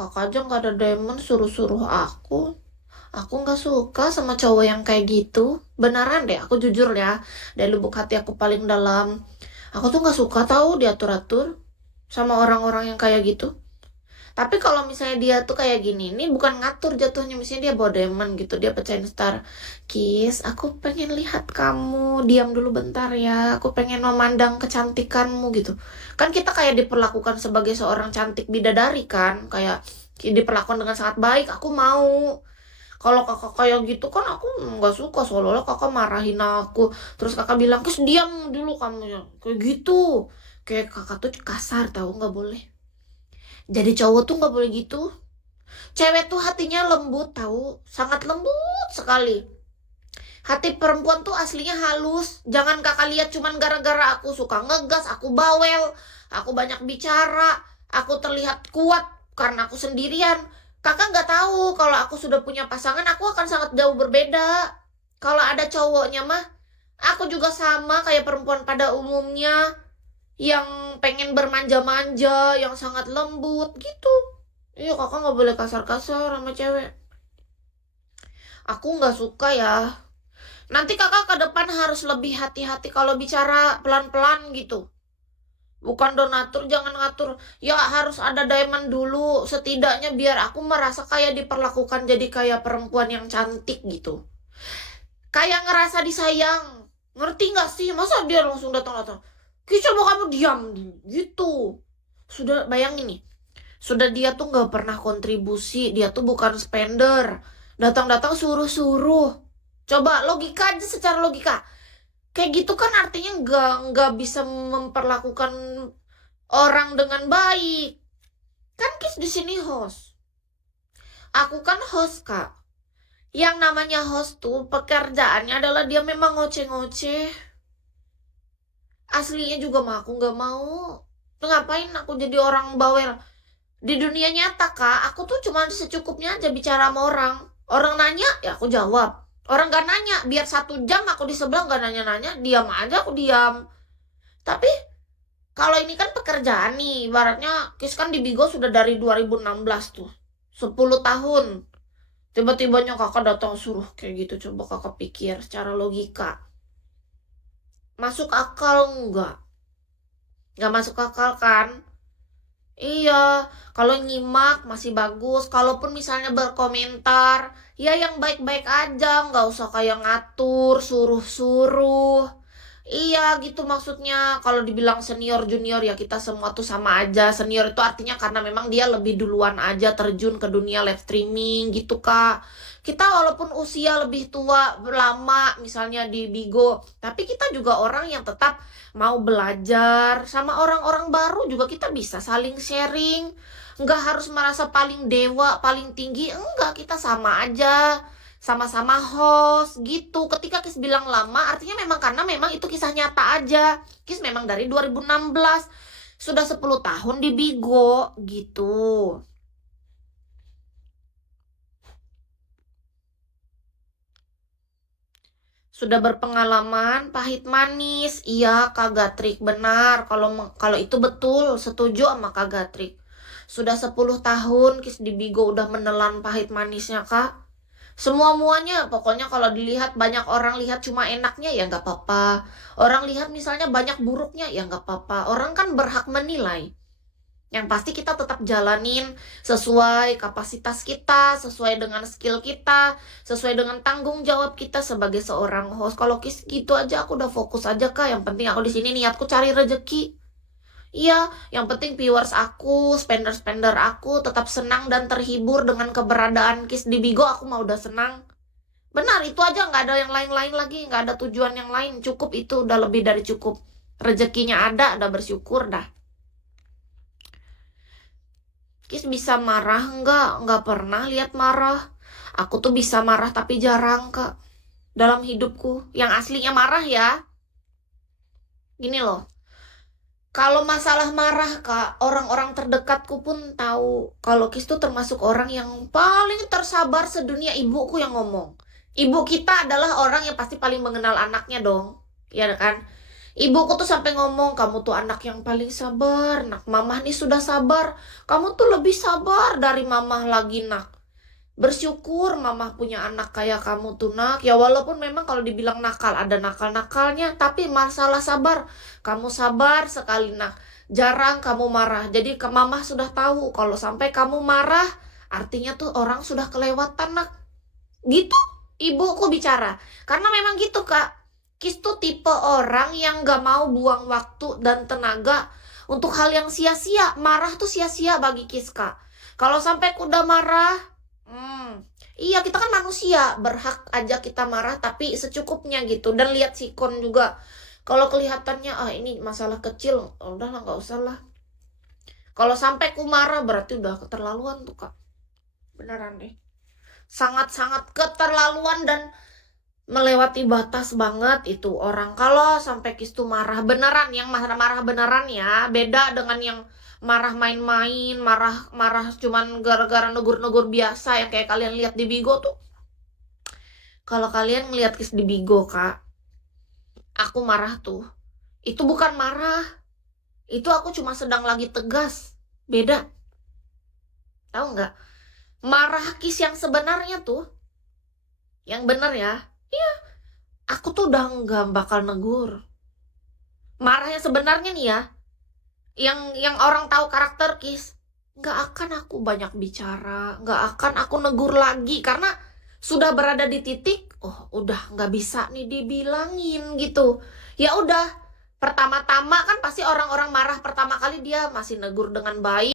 Kakak aja nggak ada demon suruh-suruh aku. Aku nggak suka sama cowok yang kayak gitu. Beneran deh, aku jujur ya. Dari lubuk hati aku paling dalam. Aku tuh nggak suka tahu diatur-atur sama orang-orang yang kayak gitu. Tapi kalau misalnya dia tuh kayak gini, ini bukan ngatur jatuhnya. Misalnya dia bawa demon gitu, dia pecahin star. Kiss, aku pengen lihat kamu. Diam dulu bentar ya. Aku pengen memandang kecantikanmu gitu. Kan kita kayak diperlakukan sebagai seorang cantik bidadari kan. Kayak diperlakukan dengan sangat baik. Aku mau. Kalau kakak kayak gitu kan aku nggak suka, seolah-olah kakak marahin aku. Terus kakak bilang, Kiss diam dulu kamu ya. Kayak gitu. Kayak kakak tuh kasar tahu, nggak boleh. Jadi cowok tuh nggak boleh gitu. Cewek tuh hatinya lembut tahu, sangat lembut sekali. Hati perempuan tuh aslinya halus. Jangan kakak lihat cuman gara-gara aku suka ngegas, aku bawel, aku banyak bicara, aku terlihat kuat karena aku sendirian. Kakak nggak tahu kalau aku sudah punya pasangan, aku akan sangat jauh berbeda. Kalau ada cowoknya mah, aku juga sama kayak perempuan pada umumnya, yang pengen bermanja-manja, yang sangat lembut gitu. Iya, kakak nggak boleh kasar-kasar sama cewek. Aku nggak suka ya. Nanti kakak ke depan harus lebih hati-hati kalau bicara pelan-pelan gitu. Bukan donatur, jangan ngatur. Ya harus ada diamond dulu. Setidaknya biar aku merasa kayak diperlakukan jadi kayak perempuan yang cantik gitu. Kayak ngerasa disayang. Ngerti nggak sih? Masa dia langsung datang-datang? Coba kamu diam gitu. Sudah bayangin nih. Sudah dia tuh nggak pernah kontribusi, dia tuh bukan spender. Datang-datang suruh-suruh. Coba logika aja, secara logika. Kayak gitu kan artinya nggak bisa memperlakukan orang dengan baik. Kan Kis di sini host. Aku kan host, Kak. Yang namanya host tuh pekerjaannya adalah dia memang ngoceh-ngoceh. Aslinya juga mah aku nggak mau. Ngapain aku jadi orang bawel? Di dunia nyata, Kak, aku tuh cuma secukupnya aja bicara sama orang. Orang nanya, ya aku jawab. Orang gak nanya, biar 1 jam aku di sebelah gak nanya-nanya, diam aja aku diam. Tapi kalau ini kan pekerjaan nih, ibaratnya Kis kan di Bigo sudah dari 2016 tuh. 10 tahun. Tiba-tibanya kakak datang suruh kayak gitu, coba kakak pikir secara logika. Masuk akal enggak? Nggak masuk akal kan? Iya, kalau nyimak masih bagus. Kalaupun misalnya berkomentar, ya yang baik-baik aja, nggak usah kayak ngatur, suruh-suruh. Iya gitu maksudnya. Kalau dibilang senior junior ya kita semua tuh sama aja. Senior itu artinya karena memang dia lebih duluan aja terjun ke dunia live streaming gitu, Kak. Kita walaupun usia lebih tua, lama misalnya di Bigo, tapi kita juga orang yang tetap mau belajar. Sama orang-orang baru juga kita bisa saling sharing. Nggak harus merasa paling dewa, paling tinggi. Enggak, kita sama aja. Sama-sama host gitu. Ketika Kis bilang lama, artinya memang karena memang itu kisah nyata aja. Kis memang dari 2016. Sudah 10 tahun di Bigo gitu. Sudah berpengalaman pahit manis. Iya, Kak Gatrik benar. Kalau itu betul, setuju sama Kak Gatrik. Sudah 10 tahun Kis di Bigo udah menelan pahit manisnya, Kak. Semua muanya pokoknya kalau dilihat banyak orang lihat cuma enaknya ya nggak apa-apa. Orang lihat misalnya banyak buruknya ya nggak apa-apa. Orang kan berhak menilai. Yang pasti kita tetap jalanin sesuai kapasitas kita, sesuai dengan skill kita, sesuai dengan tanggung jawab kita sebagai seorang host. Kalau gitu aja aku udah fokus aja, Kak. Yang penting aku di sini niatku cari rezeki. Iya, yang penting viewers aku, spender-spender aku tetap senang dan terhibur dengan keberadaan Kis di Bigo. Aku mau udah senang. Benar, itu aja, nggak ada yang lain-lain lagi, nggak ada tujuan yang lain. Cukup itu, udah lebih dari cukup. Rezekinya ada, udah bersyukur dah. Kis bisa marah nggak? Nggak pernah lihat marah. Aku tuh bisa marah tapi jarang, Kak. Dalam hidupku. Yang aslinya marah ya. Gini loh. Kalau masalah marah, Kak, orang-orang terdekatku pun tahu kalau Kis tuh termasuk orang yang paling tersabar sedunia. Ibuku yang ngomong. Ibu kita adalah orang yang pasti paling mengenal anaknya dong. Ya kan? Ibuku tuh sampai ngomong, kamu tuh anak yang paling sabar, nak. Mamah nih sudah sabar. Kamu tuh lebih sabar dari mamah lagi, nak. Bersyukur mamah punya anak kayak kamu tuh, nak. Ya walaupun memang kalau dibilang nakal, ada nakal-nakalnya. Tapi masalah sabar, kamu sabar sekali, nak. Jarang kamu marah. Jadi ke mamah sudah tahu, kalau sampai kamu marah, artinya tuh orang sudah kelewatan, nak. Gitu ibuku bicara. Karena memang gitu, Kak. Kis tuh tipe orang yang gak mau buang waktu dan tenaga untuk hal yang sia-sia. Marah tuh sia-sia bagi Kis, Kak. Kalau sampai kuda marah, iya kita kan manusia, berhak aja kita marah tapi secukupnya gitu. Dan lihat sikon juga. Kalau kelihatannya, ini masalah kecil, udahlah gak usah lah. Kalau sampai ku marah berarti udah keterlaluan tuh, Kak. Beneran deh. Sangat-sangat keterlaluan dan melewati batas banget itu orang. Kalau sampai Kis tuh marah beneran, yang marah-marah beneran ya, beda dengan yang marah main-main, marah cuman gara-gara negur-negur biasa yang kayak kalian lihat di Bigo tuh. Kalau kalian ngeliat Kis di Bigo, Kak, aku marah tuh, itu bukan marah, itu aku cuma sedang lagi tegas. Beda, tahu nggak? Marah Kis yang sebenarnya tuh, yang bener ya, aku tuh udah nggak bakal negur. Marahnya sebenarnya nih ya, yang orang tahu karakter Kis, nggak akan aku banyak bicara, nggak akan aku negur lagi karena sudah berada di titik, udah nggak bisa nih dibilangin gitu. Ya udah, pertama-tama kan pasti orang-orang marah pertama kali dia masih negur dengan baik.